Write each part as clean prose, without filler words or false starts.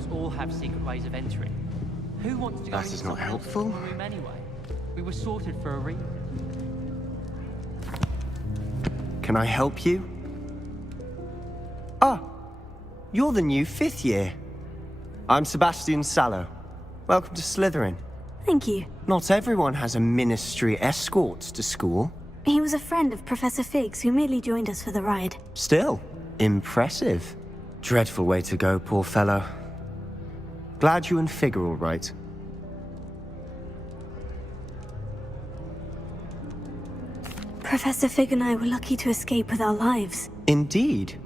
books all have secret ways of entering. Who wants to go That into is not someone else's helpful. room anyway? We were sorted for a reason. Can I help you? Ah, you're the new 5th year. I'm Sebastian Sallow. Welcome to Slytherin. Thank you. Not everyone has a ministry escort to school. He was a friend of Professor Fig's who merely joined us for the ride. Still, impressive. Dreadful way to go, poor fellow. Glad you and Fig are all right. Professor Fig and I were lucky to escape with our lives. Indeed.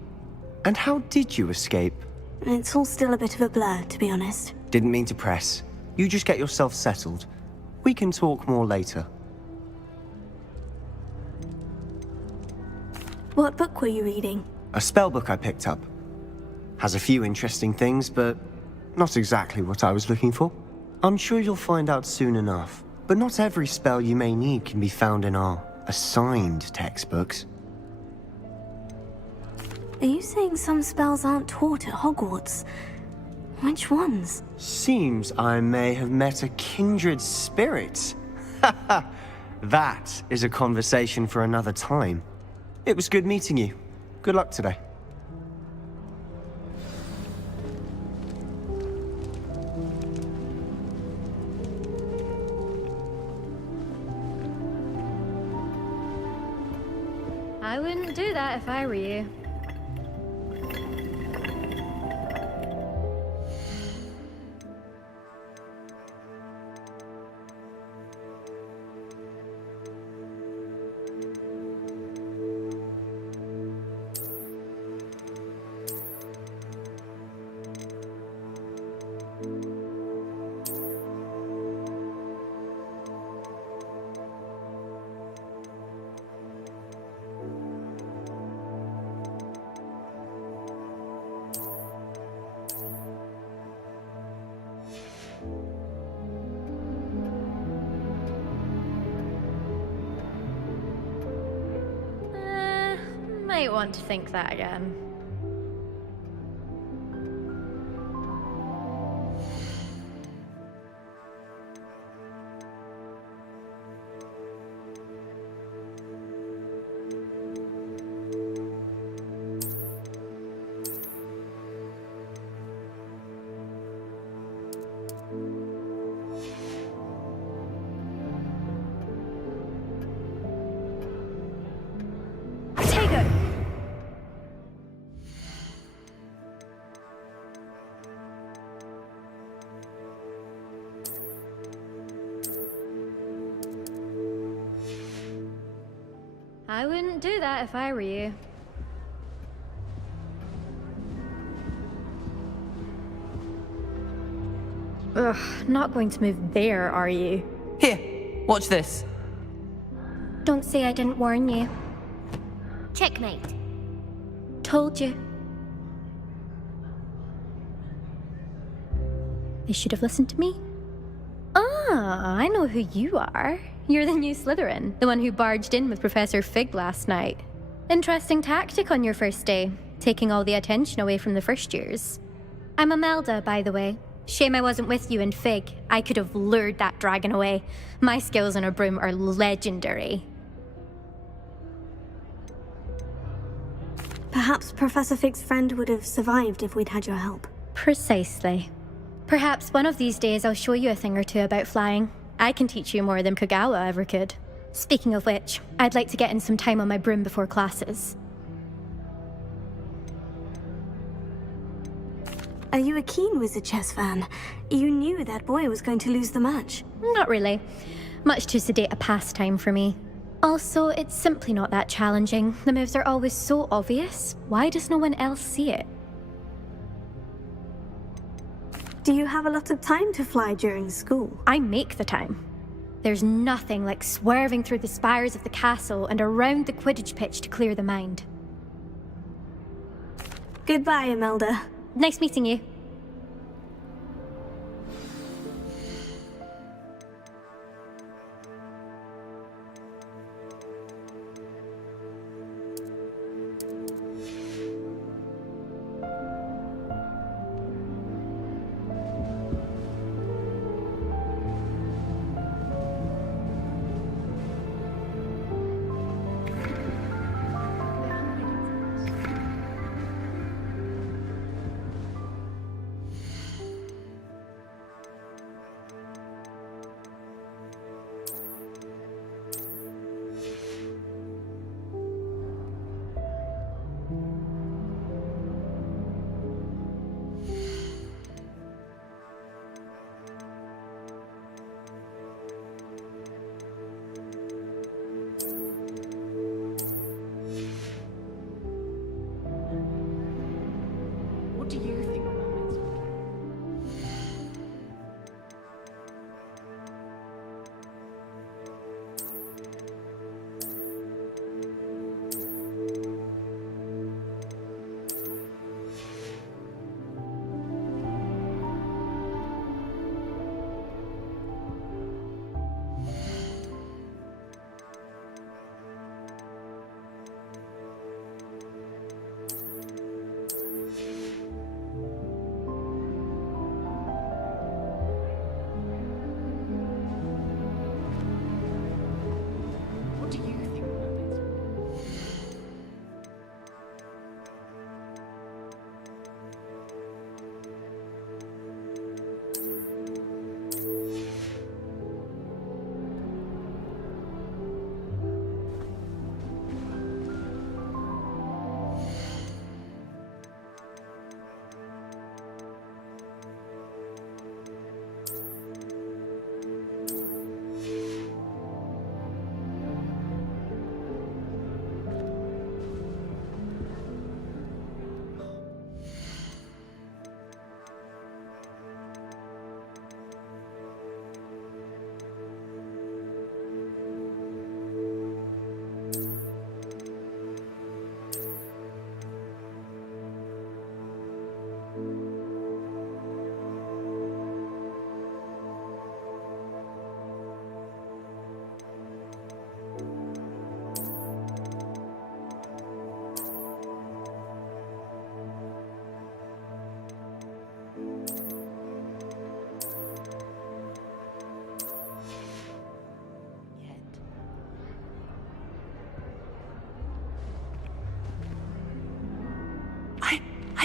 And how did you escape? It's all still a bit of a blur, to be honest. Didn't mean to press. You just get yourself settled. We can talk more later. What book were you reading? A spellbook I picked up. Has a few interesting things, but not exactly what I was looking for. I'm sure you'll find out soon enough. But not every spell you may need can be found in our assigned textbooks. Are you saying some spells aren't taught at Hogwarts? Which ones? Seems I may have met a kindred spirit. That is a conversation for another time. It was good meeting you. Good luck today. I wouldn't do that if I were you. Might want to think that again. I wouldn't do that if I were you. Ugh, not going to move there, are you? Here, watch this. Don't say I didn't warn you. Checkmate. Told you. They should have listened to me. Ah, I know who you are. You're the new Slytherin, the one who barged in with Professor Fig last night. Interesting tactic on your first day, taking all the attention away from the first years. I'm Imelda, by the way. Shame I wasn't with you in Fig. I could have lured that dragon away. My skills on a broom are legendary. Perhaps Professor Fig's friend would have survived if we'd had your help. Precisely. Perhaps one of these days I'll show you a thing or two about flying. I can teach you more than Kogawa ever could. Speaking of which, I'd like to get in some time on my broom before classes. Are you a keen Wizard Chess fan? You knew that boy was going to lose the match. Not really. Much too sedate a pastime for me. Also, it's simply not that challenging. The moves are always so obvious. Why does no one else see it? Do you have a lot of time to fly during school? I make the time. There's nothing like swerving through the spires of the castle and around the Quidditch pitch to clear the mind. Goodbye, Imelda. Nice meeting you.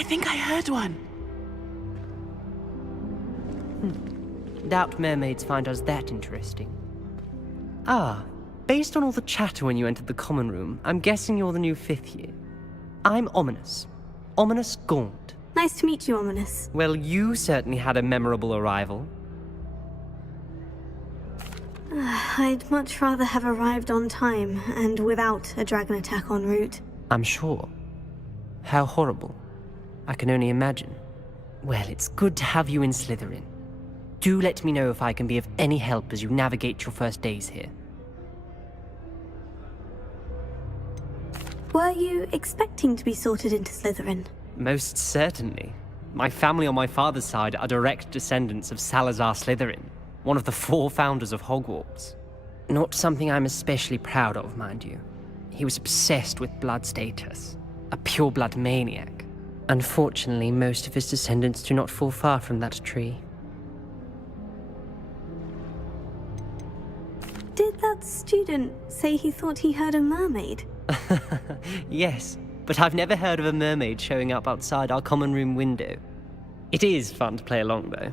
I think I heard one. Doubt mermaids find us that interesting. Ah, based on all the chatter when you entered the common room, I'm guessing you're the new 5th year. I'm Ominous. Ominous Gaunt. Nice to meet you, Ominous. Well, you certainly had a memorable arrival. I'd much rather have arrived on time and without a dragon attack en route. I'm sure. How horrible. I can only imagine. Well, it's good to have you in Slytherin. Do let me know if I can be of any help as you navigate your first days here. Were you expecting to be sorted into Slytherin? Most certainly. My family on my father's side are direct descendants of Salazar Slytherin, one of the 4 founders of Hogwarts. Not something I'm especially proud of, mind you. He was obsessed with blood status, a pure-blood maniac. Unfortunately, most of his descendants do not fall far from that tree. Did that student say he thought he heard a mermaid? Yes, but I've never heard of a mermaid showing up outside our common room window. It is fun to play along, though.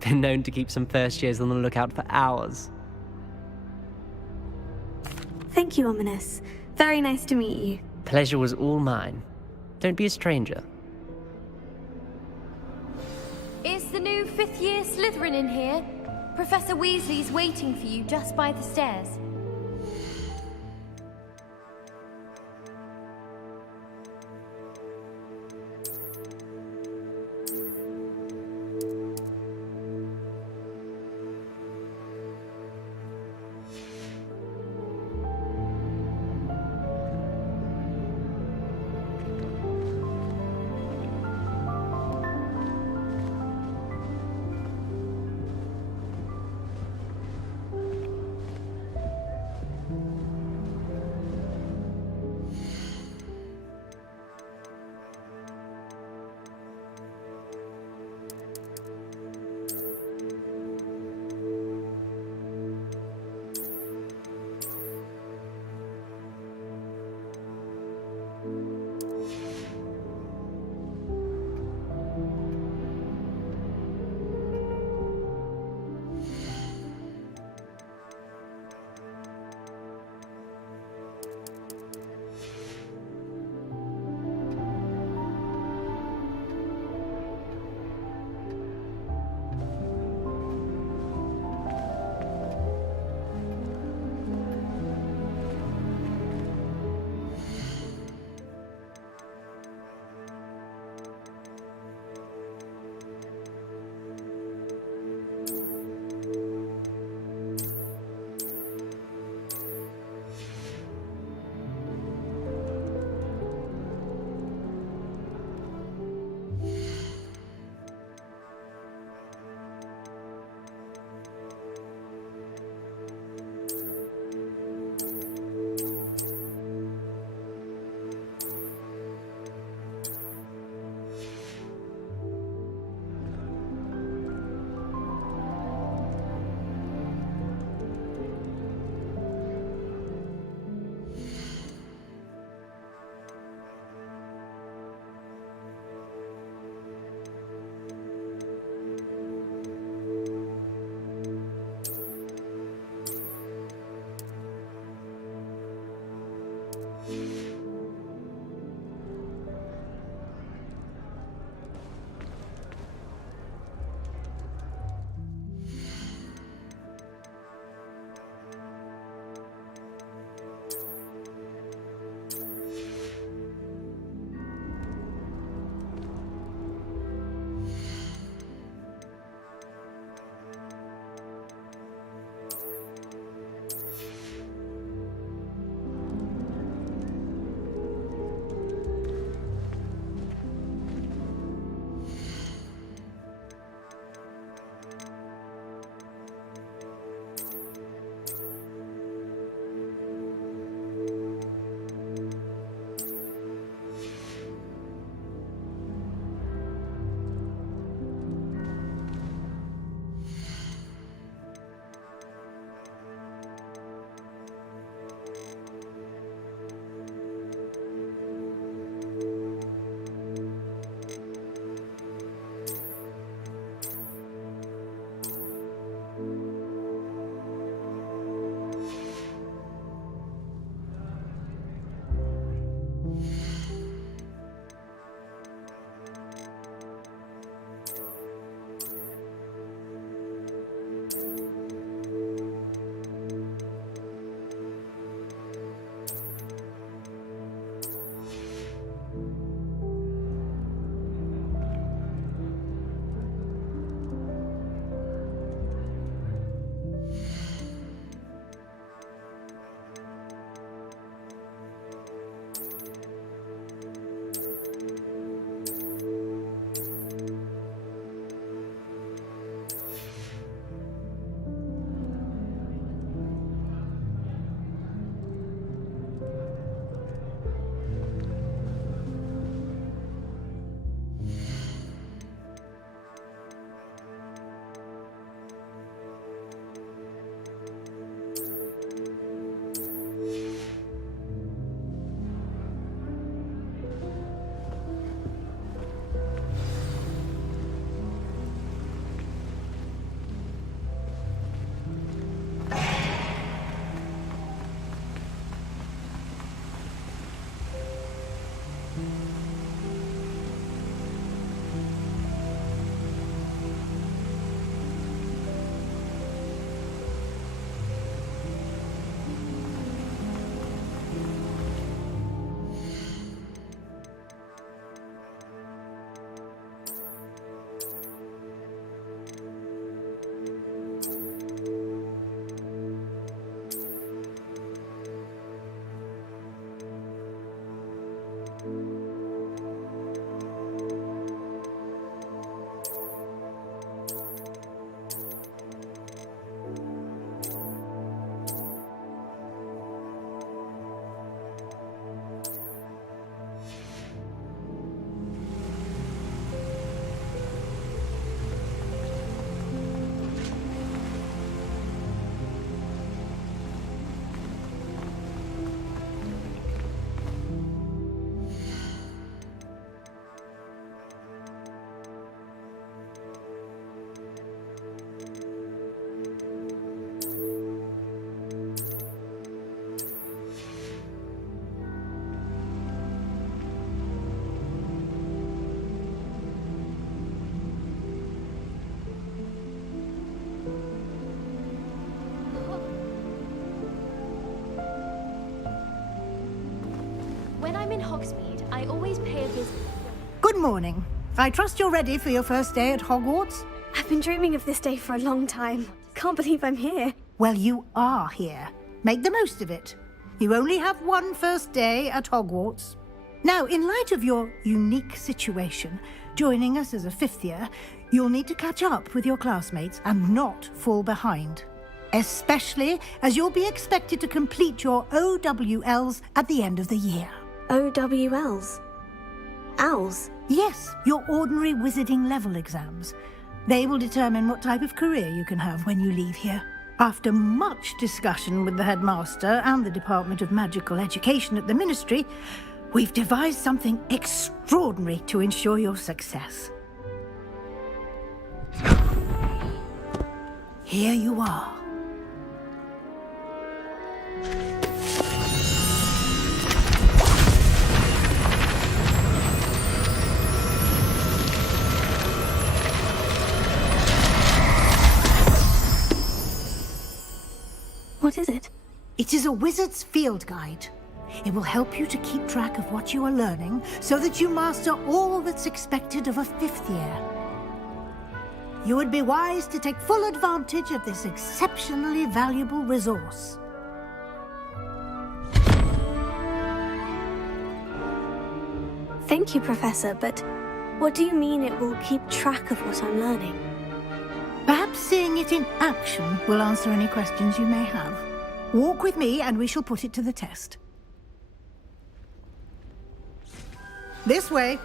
Been known to keep some first years on the lookout for hours. Thank you, Ominous. Very nice to meet you. Pleasure was all mine. Don't be a stranger. Is the new 5th year Slytherin in here? Professor Weasley's waiting for you just by the stairs. in Hogsmeade, I always pay a visit. Good morning. I trust you're ready for your first day at Hogwarts? I've been dreaming of this day for a long time. Can't believe I'm here. Well, you are here. Make the most of it. You only have one first day at Hogwarts. Now, in light of your unique situation, joining us as a fifth year, you'll need to catch up with your classmates and not fall behind. Especially as you'll be expected to complete your OWLs at the end of the year. OWLs? Owls? Yes, your ordinary wizarding level exams. They will determine what type of career you can have when you leave here. After much discussion with the headmaster and the Department of Magical Education at the Ministry, we've devised something extraordinary to ensure your success. Here you are. What is it? It is a wizard's field guide. It will help you to keep track of what you are learning so that you master all that's expected of a fifth year. You would be wise to take full advantage of this exceptionally valuable resource. Thank you, Professor, but what do you mean it will keep track of what I'm learning? Perhaps seeing it in action will answer any questions you may have. Walk with me and we shall put it to the test. This way.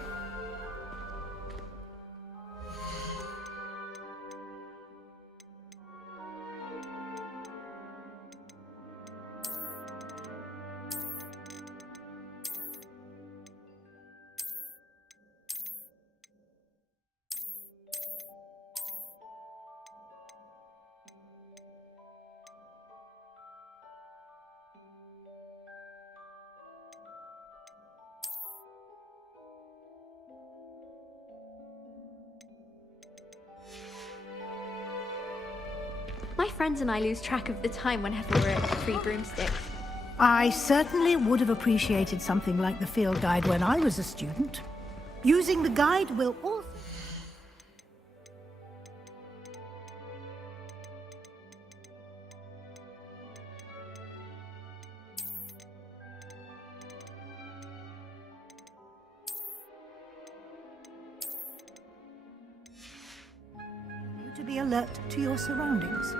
My friends and I lose track of the time whenever we're at Free Broomstick. I certainly would have appreciated something like the field guide when I was a student. Using the guide will also... you to be alert to your surroundings.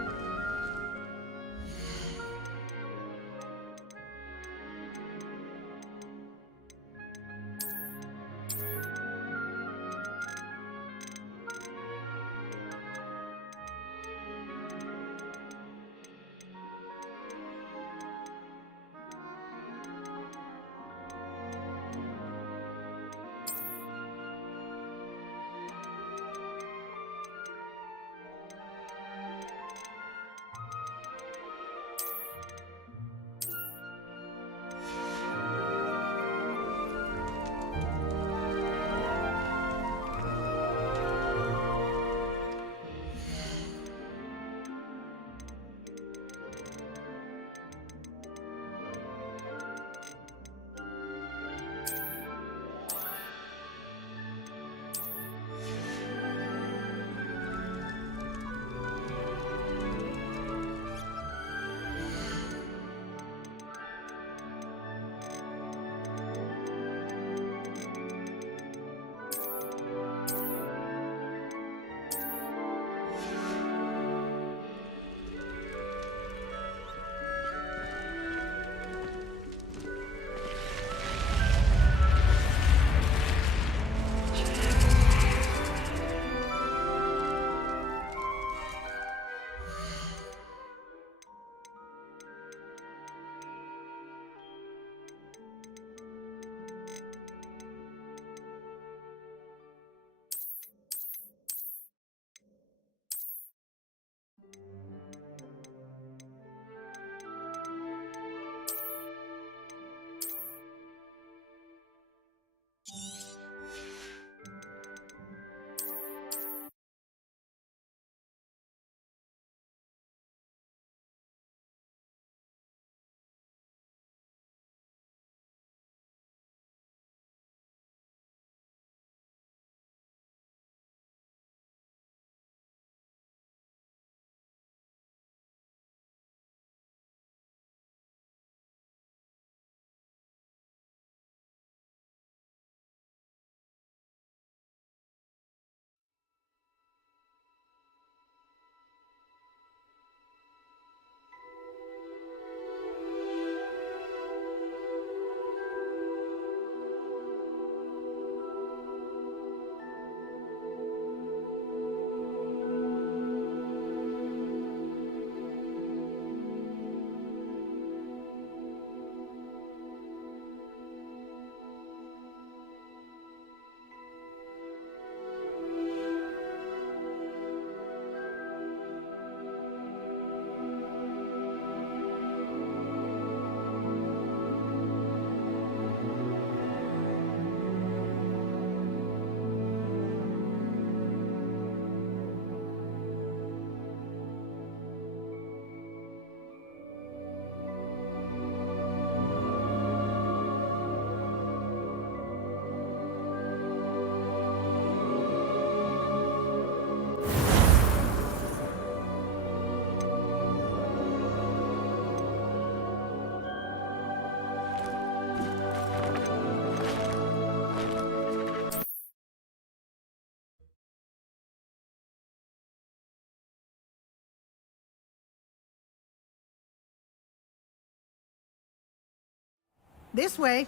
This way.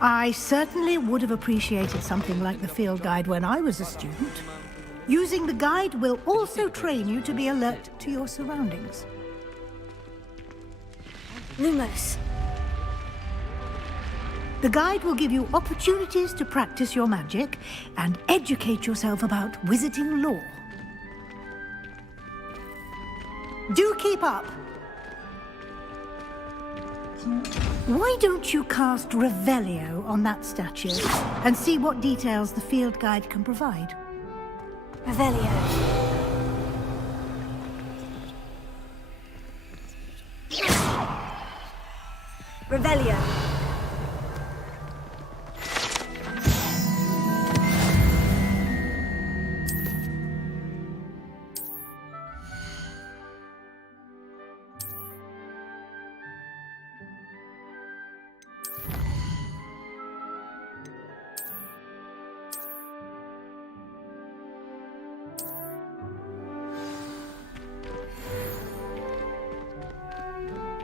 I certainly would have appreciated something like the field guide when I was a student. Using the guide will also train you to be alert to your surroundings. Lumos. The guide will give you opportunities to practice your magic and educate yourself about wizarding lore. Do keep up! Why don't you cast Revelio on that statue and see what details the field guide can provide? Revelio. Revelio.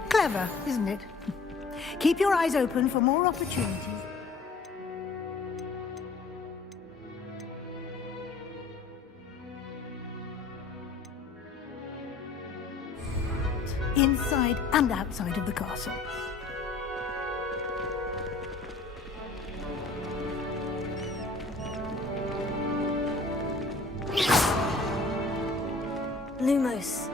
Clever, isn't it? Keep your eyes open for more opportunities. Inside and outside of the castle. Lumos.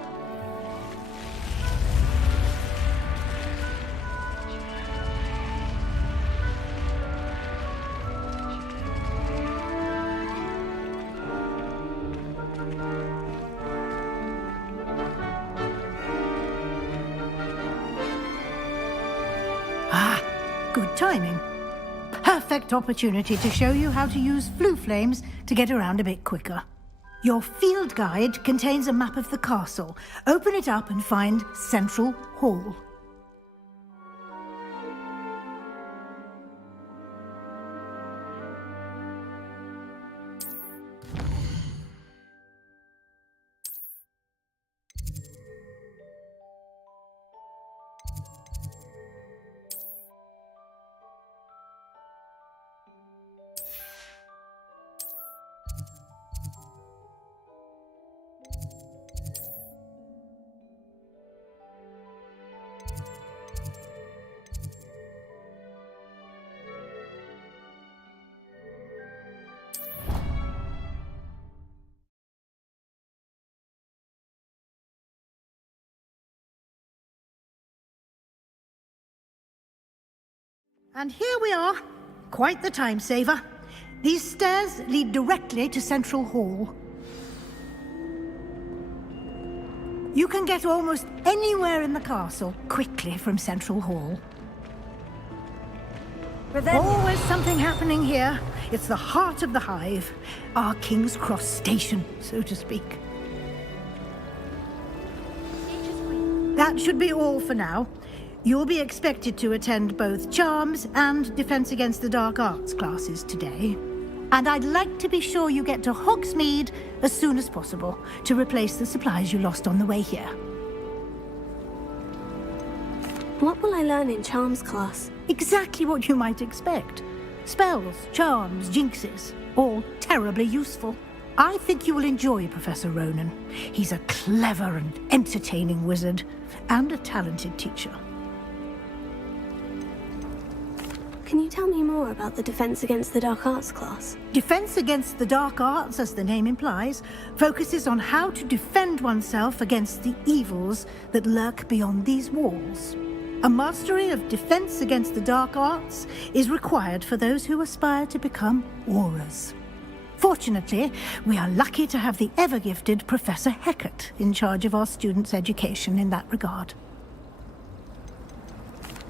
Good timing. Perfect opportunity to show you how to use flue flames to get around a bit quicker. Your field guide contains a map of the castle. Open it up and find Central Hall. And here we are. Quite the time saver. These stairs lead directly to Central Hall. You can get almost anywhere in the castle quickly from Central Hall. Always something happening here. It's the heart of the hive. Our King's Cross station, so to speak. That should be all for now. You'll be expected to attend both Charms and Defense Against the Dark Arts classes today. And I'd like to be sure you get to Hogsmeade as soon as possible to replace the supplies you lost on the way here. What will I learn in Charms class? Exactly what you might expect. Spells, charms, jinxes, all terribly useful. I think you will enjoy Professor Ronan. He's a clever and entertaining wizard, and a talented teacher. Can you tell me more about the Defense Against the Dark Arts class? Defense Against the Dark Arts, as the name implies, focuses on how to defend oneself against the evils that lurk beyond these walls. A mastery of Defense Against the Dark Arts is required for those who aspire to become Aurors. Fortunately, we are lucky to have the ever-gifted Professor Hecat in charge of our students' education in that regard.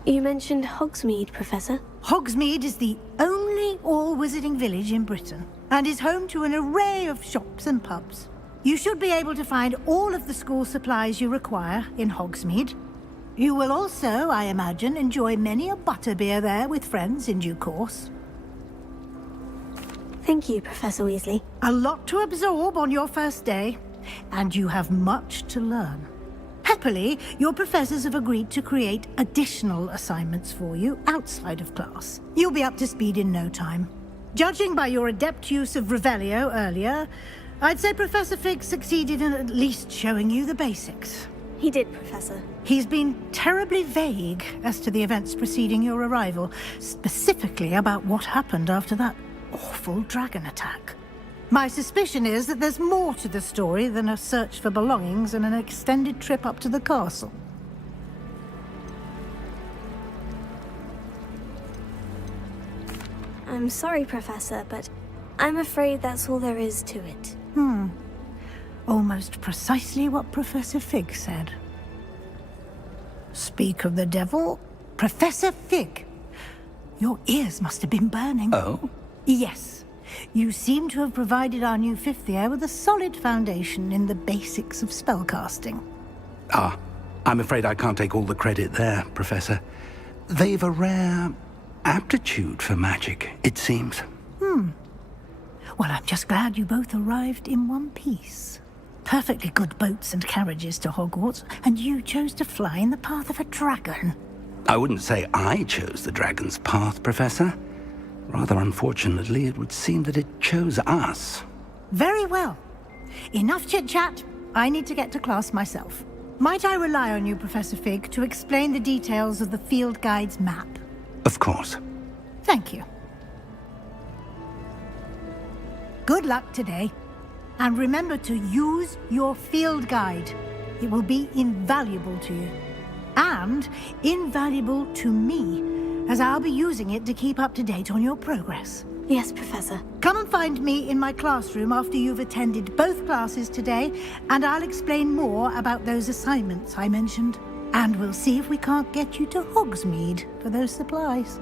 You mentioned Hogsmeade, Professor. Hogsmeade is the only all-wizarding village in Britain, and is home to an array of shops and pubs. You should be able to find all of the school supplies you require in Hogsmeade. You will also, I imagine, enjoy many a butterbeer there with friends in due course. Thank you, Professor Weasley. A lot to absorb on your first day. and you have much to learn. Happily, your professors have agreed to create additional assignments for you outside of class. You'll be up to speed in no time. Judging by your adept use of Revelio earlier, I'd say Professor Fig succeeded in at least showing you the basics. He did, Professor. He's been terribly vague as to the events preceding your arrival, specifically about what happened after that awful dragon attack. My suspicion is that there's more to the story than a search for belongings and an extended trip up to the castle. I'm sorry, Professor, but I'm afraid that's all there is to it. Almost precisely what Professor Fig said. Speak of the devil, Professor Fig. Your ears must have been burning. Oh? Yes. You seem to have provided our new fifth year with a solid foundation in the basics of spellcasting. Ah, I'm afraid I can't take all the credit there, Professor. They've a rare aptitude for magic, it seems. Well, I'm just glad you both arrived in one piece. Perfectly good boats and carriages to Hogwarts, and you chose to fly in the path of a dragon. I wouldn't say I chose the dragon's path, Professor. Rather unfortunately, it would seem that it chose us. Very well. Enough chit-chat. I need to get to class myself. Might I rely on you, Professor Fig, to explain the details of the field guide's map? Of course. Thank you. Good luck today. And remember to use your field guide. It will be invaluable to you. And invaluable to me, as I'll be using it to keep up to date on your progress. Yes, Professor. Come and find me in my classroom after you've attended both classes today, and I'll explain more about those assignments I mentioned. And we'll see if we can't get you to Hogsmeade for those supplies.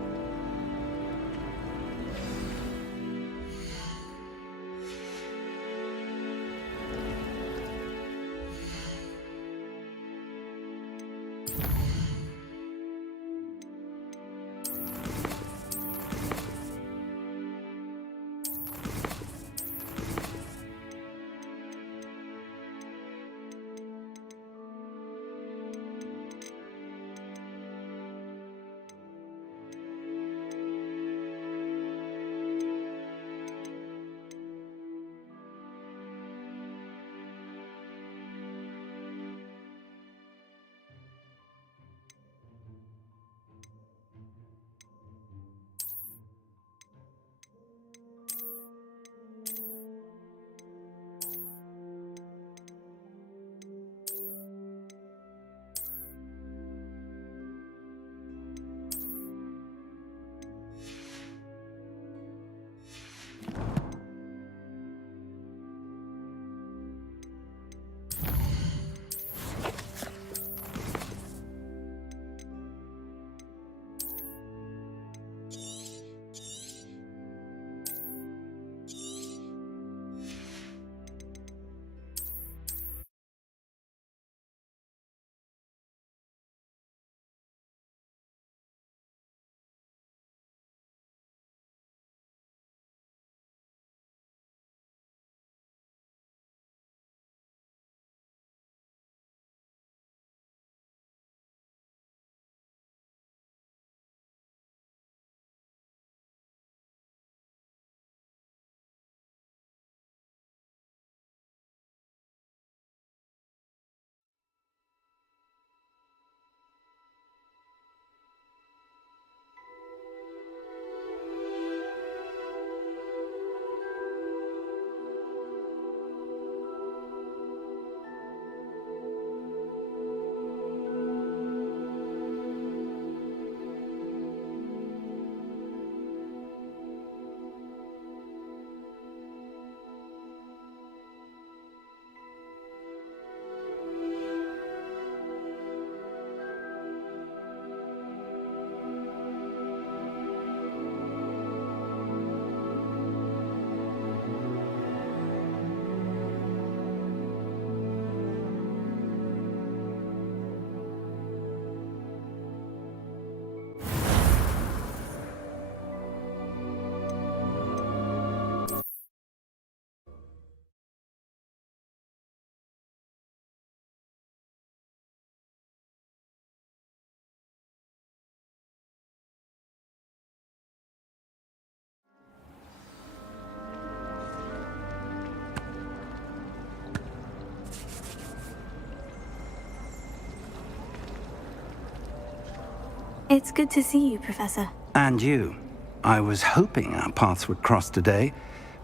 It's good to see you, Professor. And you. I was hoping our paths would cross today,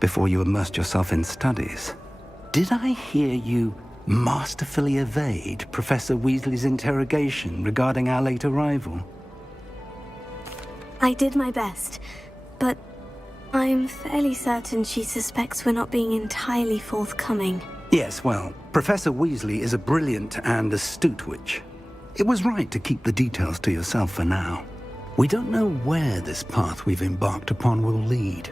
before you immersed yourself in studies. Did I hear you masterfully evade Professor Weasley's interrogation regarding our late arrival? I did my best, but I'm fairly certain she suspects we're not being entirely forthcoming. Yes, well, Professor Weasley is a brilliant and astute witch. It was right to keep the details to yourself for now. We don't know where this path we've embarked upon will lead.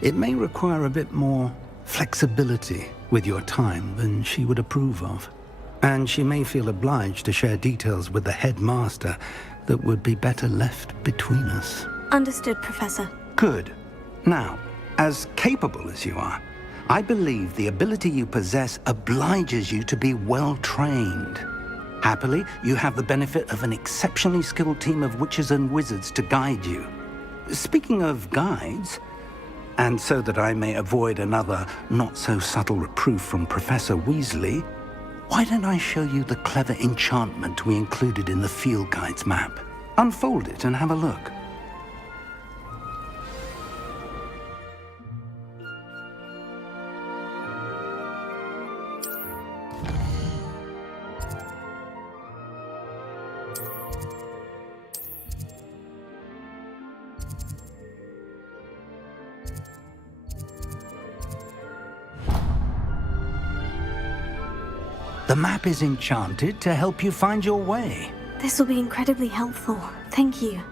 It may require a bit more flexibility with your time than she would approve of. And she may feel obliged to share details with the headmaster that would be better left between us. Understood, Professor. Good. Now, as capable as you are, I believe the ability you possess obliges you to be well-trained. Happily, you have the benefit of an exceptionally skilled team of witches and wizards to guide you. Speaking of guides, and so that I may avoid another not-so-subtle reproof from Professor Weasley, why don't I show you the clever enchantment we included in the field guide's map? Unfold it and have a look. The map is enchanted to help you find your way. This will be incredibly helpful. Thank you.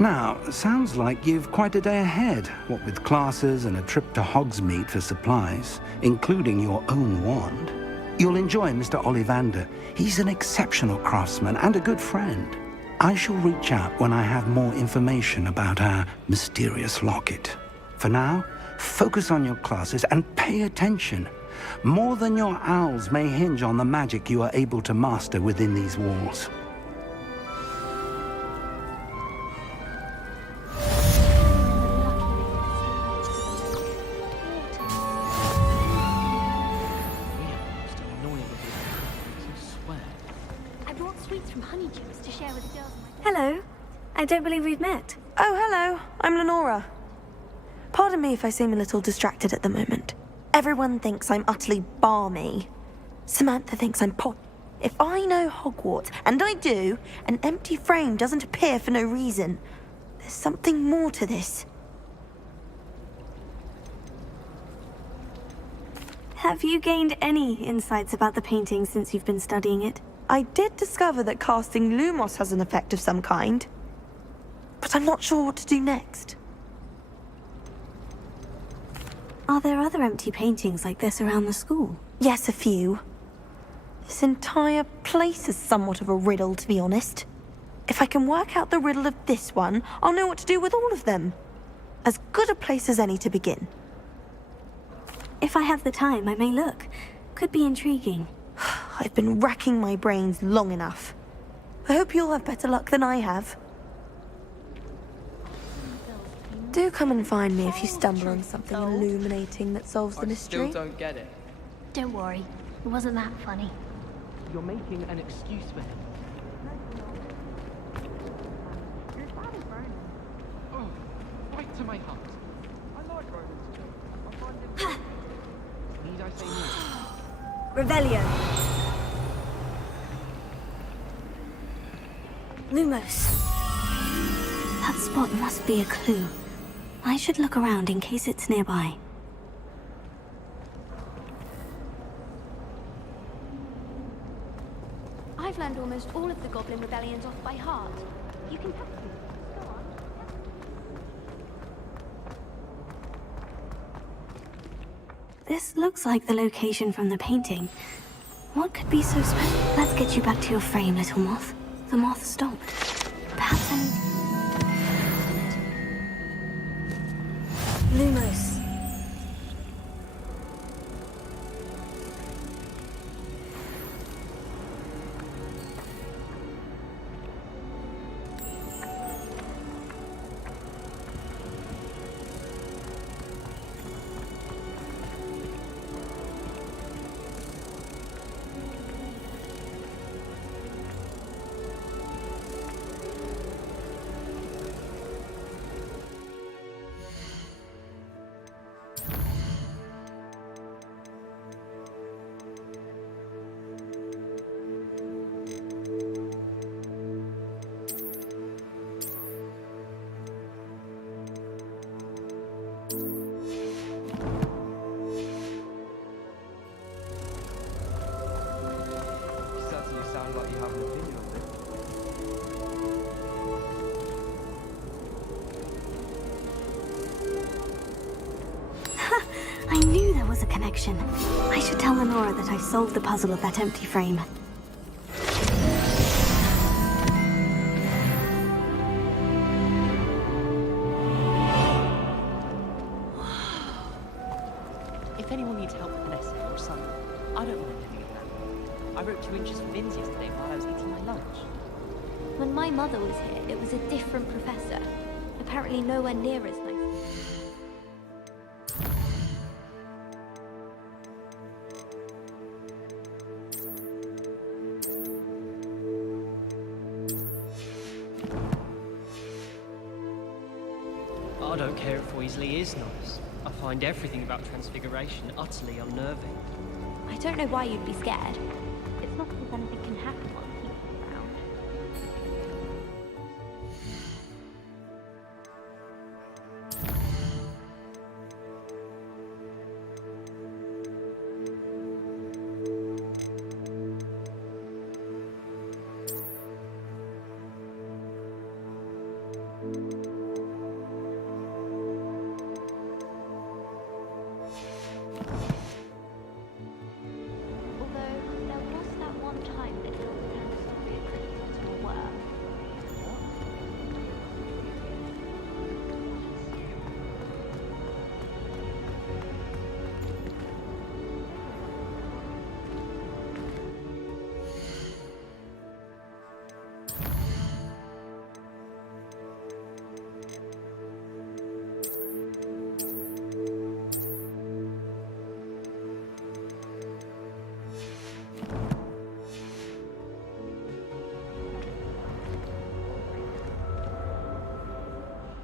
Now, sounds like you've quite a day ahead, what with classes and a trip to Hogsmeade for supplies, including your own wand. You'll enjoy Mr. Ollivander. He's an exceptional craftsman and a good friend. I shall reach out when I have more information about our mysterious locket. For now, focus on your classes and pay attention. More than your owls may hinge on the magic you are able to master within these walls. I brought sweets from Honeydews to share with the girls. Hello. I don't believe we've met. Oh, hello. I'm Lenora. Pardon me if I seem a little distracted at the moment. Everyone thinks I'm utterly balmy. Samantha thinks I'm pop. If I know Hogwarts, and I do, an empty frame doesn't appear for no reason. There's something more to this. Have you gained any insights about the painting since you've been studying it? I did discover that casting Lumos has an effect of some kind. But I'm not sure what to do next. Are there other empty paintings like this around the school? Yes, a few. This entire place is somewhat of a riddle, to be honest. If I can work out the riddle of this one, I'll know what to do with all of them. As good a place as any to begin. If I have the time, I may look. Could be intriguing. I've been racking my brains long enough. I hope you'll have better luck than I have. Do come and find me if you stumble on something illuminating that solves the mystery. I still don't get it. Don't worry, it wasn't that funny. You're making an excuse for him. Oh, right to my heart. I like Romans too. I find them... Need I say more? Revelio. Lumos. That spot must be a clue. I should look around in case it's nearby. I've learned almost all of the Goblin rebellions off by heart. You can help me. Go on. This looks like the location from the painting. What could be so special? Let's get you back to your frame, little moth. The moth stopped. Perhaps any... Lumos. I knew there was a connection. I should tell Lenora that I solved the puzzle of that empty frame. If anyone needs help with an essay or something, I don't mind any of that. I wrote 2 inches for Vince yesterday while I was eating my lunch. When my mother was here, it was a different professor. Apparently nowhere near as nice. I don't care if Weasley is nice. I find everything about Transfiguration utterly unnerving. I don't know why you'd be scared. It's not as if anything can happen while he's around.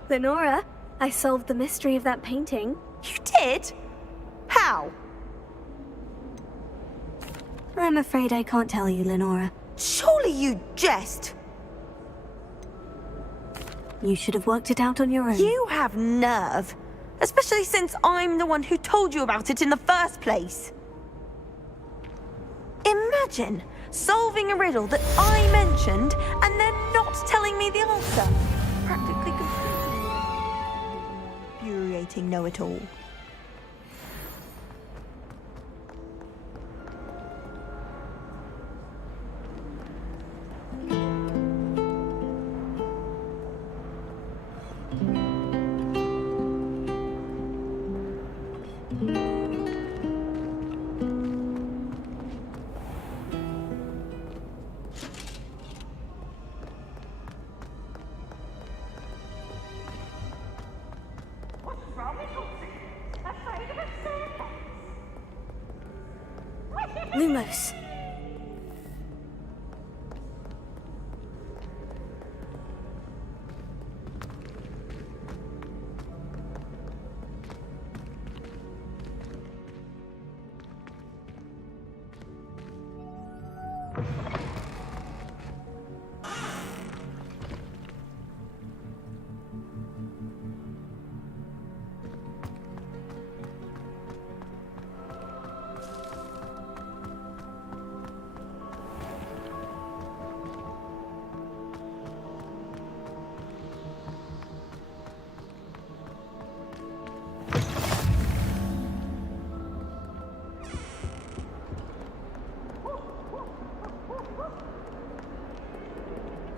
Lenora, I solved the mystery of that painting. You did? How? I'm afraid I can't tell you, Lenora. Surely you jest. You should have worked it out on your own. You have nerve. Especially since I'm the one who told you about it in the first place. Imagine solving a riddle that I mentioned and then not telling me the answer. Practically completely infuriating know-it-all. Lumos.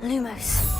Lumos.